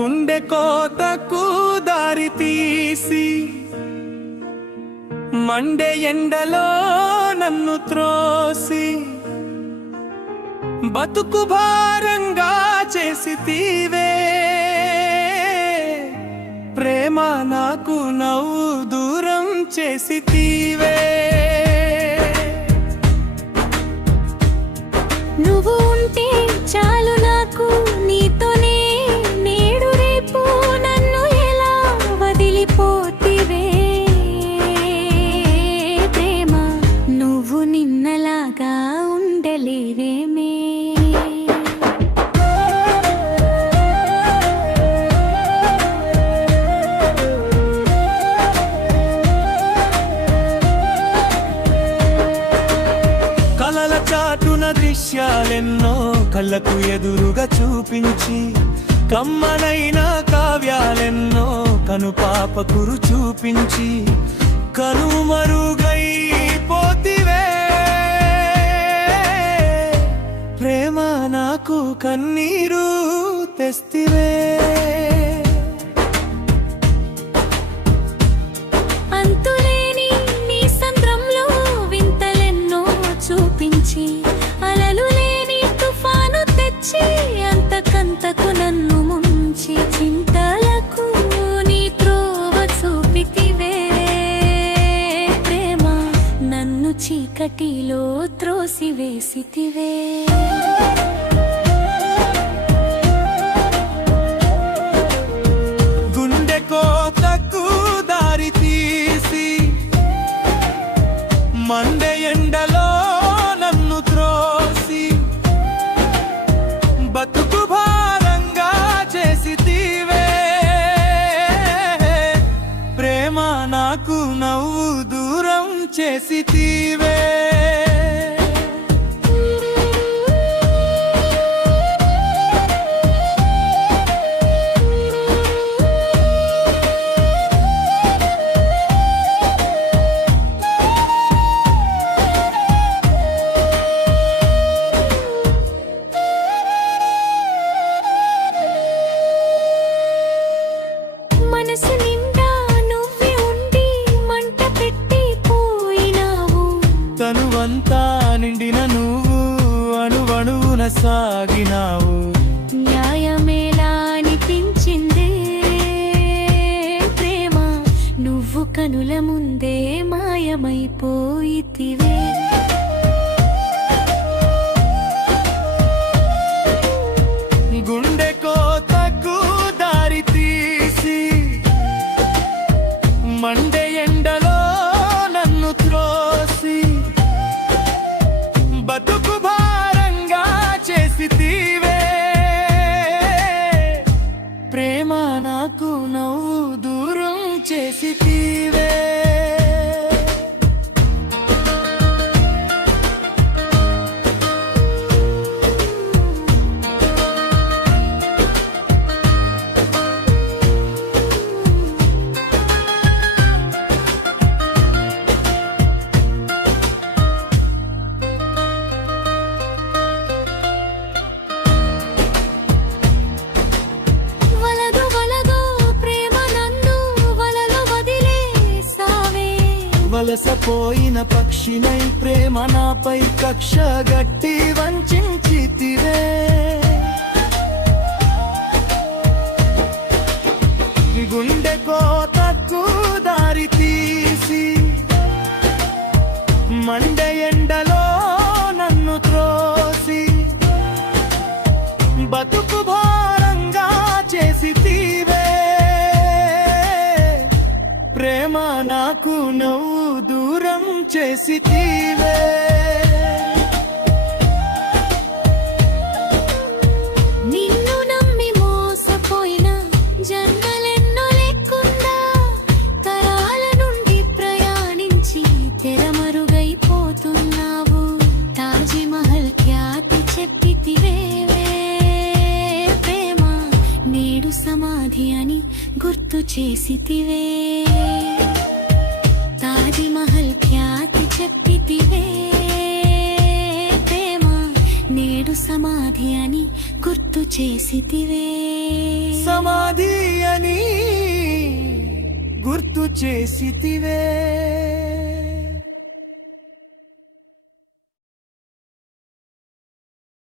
గుండె కోతకు దారి తీసి మండే ఎండలో నన్ను త్రోసి బతుకు భారంగా చేసితివే ప్రేమ నాకు నవ్వు దూరం చేసితివే నువ్వు ఉంటే చాలు నాకు నీతోనే నేడు రేపు నన్ను ఎలా వదిలిపోతివే ప్రేమ నువ్వు నిన్నలాగా ఉండలేవేమే కలల చాటున దృశ్యాలెన్నో కళ్ళకు ఎదురుగా చూపించి కమ్మనైన కావ్యాలెన్నో కనుపాపకురు చూపించి కనుమరుగైపోతివే ప్రేమ నాకు కన్నీరు తెస్తివే అంతులేని నీ సంద్రంలో వింతలెన్నో చూపించి అలలు లేని తుఫాను తెచ్చి అంతకంతకు నన్ను ముంచి చింతలకు నీ త్రోవ చూపితివే ప్రేమ నన్ను చీకటిలో త్రోసివేసితివే గుండె కోతకు దారి తీసి మండే ఎండలో నన్ను త్రోసి బతుకు భారంగా చేసితివే ప్రేమ నాకు నవ్వు దూరం చేసితివే మనసు నిండా నువ్వే ఉండి మంట పెట్టి పోయినావు తనువంతా నిండిన నువ్వు అణువణువున సాగినావు న్యాయమేలా అనిపించిందే ప్రేమ నువ్వు కనుల ముందే మాయమైపోయితివే గుండె కోతకు దారి తీసి మండే ఎండలో నన్ను త్రోసి బతుకు భారంగా చేసితివే ప్రేమ నాకు నవ్వు దూరం చేసితివే వలదు వలదు ప్రేమ నన్ను వలలో వదిలేసావే వలసపోయిన పక్షినై ప్రేమ నాపై కక్ష గట్టి వంచితివే గుండె కోతకు దారి తీసి మండే ఎండలో నన్ను త్రోసి బతుకు భారంగా చేసితివే ప్రేమ నాకు నవ్వు దూరం చేసితివే నిన్ను నమ్మి మోసపోయిన జన్మలెన్నో లేకుండా తరాల నుండి ప్రయాణించి తెరమరుగైపోతున్నావు తాజ్ మహల్ ఖ్యాతి చెప్పితివే ప్రేమ నేడు సమాధి అని గుర్తు చేసితివే తాజ్ మహల్ ఖ్యాతి చెప్పితివే ప్రేమ నేడు సమాధి అని గుర్తు చేసితివే సమాధి అని గుర్తు చేసితివే